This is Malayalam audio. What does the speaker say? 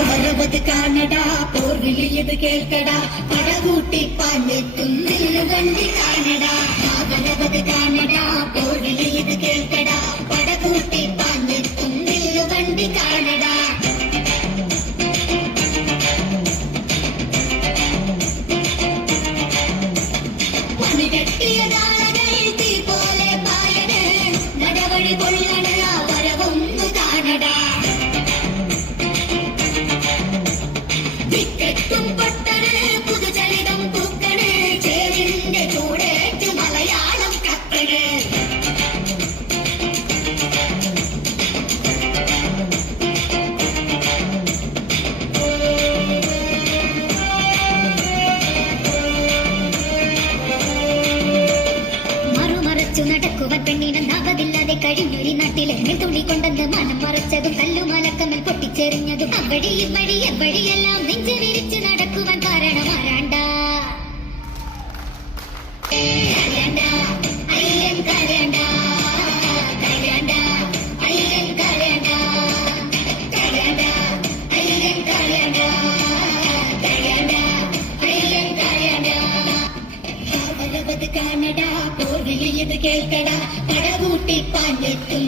കാണടാ പോർവിളിയത് കേൾക്കടാ പടകൂട്ടി പാഞ്ഞെത്തും വണ്ടി കാണടാ കാണടാ പോർവിളിയത് കേൾക്കടാ പടകൂട്ടി പാഞ്ഞെത്തും വണ്ടി കാണടാ പണികെട്ടിയതാളകളിൽ തീ പോലെ പായണ് നടവഴി കൊള്ളണ വരവൊന്നു കാണടാ വിക്കറ്റും പൊട്ടണ് പുതുചരിതം പൂക്കണ് ചേരിന്റെ ചൂടേറ്റ് മലയാളം കത്തണ് മറുമറച്ചു നടക്കുവാൻ പെണ്ണിനം നാവതില്ലാതെ കഴിഞ്ഞൊരു നാട്ടിലെ തുണി കൊണ്ടെന്ന് മനം മറച്ചതും കല്ലുമലക്കമ്മൽ പൊട്ടിച്ചെറിഞ്ഞതും അവടി ഇവടി എവടിയെല്ലാം നെഞ്ചു വിരിച്ച് നടക്കുവാൻ കാരണം ആരാണ്ട അയ്യൻ കരണ്ട കരണ്ട അയ്യൻ കരണ്ട കരണ്ട അയ്യൻ കരണ്ട കരണ്ട അയ്യൻ കരണ്ട കാണടാ പോർവിളിയത് കേൾക്കടാ പടകൂട്ടി പാഞ്ഞെത്തും